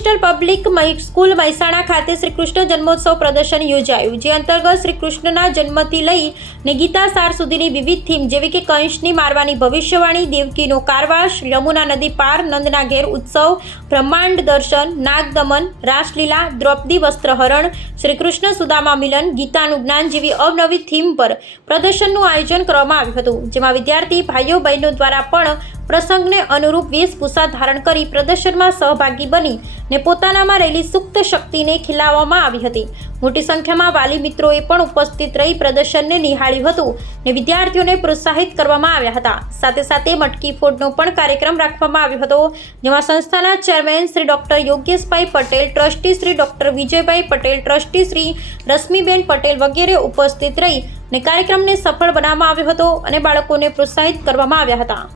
International public school Mehsana ખાતે શ્રી કૃષ્ણ જન્મોત્સવ પ્રદર્શન યોજાયું, જે અંતર્ગત શ્રી કૃષ્ણના જન્મથી લઈને ગીતા સાર સુધીની વિવિધ થીમ જેવી કે કંસની મારવાની ભવિષ્યવાણી, દેવકીનો કારવાશ, યમુના નદી પાર, નંદના ઘેર ઉત્સવ, બ્રહ્માંડ દર્શન, નાગદમન, રાસલીલા, દ્રૌપદી વસ્ત્રહરણ, શ્રી કૃષ્ણ સુદામા મિલન, ગીતાનું જ્ઞાન જેવી અવનવી થીમ પર પ્રદર્શનનું આયોજન કરવામાં આવ્યું હતું, જેમાં વિદ્યાર્થી ભાઈઓ બહેનો દ્વારા પણ પ્રસંગને અનુરૂપ વેશભૂષા ધારણ કરી પ્રદર્શનમાં સહભાગી બની ને પોતાનામાં રહેલી સુપ્ત શક્તિને ખીલાવવામાં આવી હતી. મોટી સંખ્યામાં વાલી મિત્રોએ પણ ઉપસ્થિત રહી પ્રદર્શનને નિહાળ્યું હતું ને વિદ્યાર્થીઓને પ્રોત્સાહિત કરવામાં આવ્યા હતા. સાથે સાથે મટકી ફોડનો પણ કાર્યક્રમ રાખવામાં આવ્યો હતો, જેમાં સંસ્થાના ચેરમેન શ્રી ડોક્ટર યોગેશભાઈ Patel, trustee Shri doctor Vijaybhai Patel, trustee Shri Rashmiben Patel વગેરે ઉપસ્થિત રહી ને કાર્યક્રમને સફળ બનાવવામાં આવ્યો હતો અને બાળકોને પ્રોત્સાહિત કરવામાં આવ્યા હતા.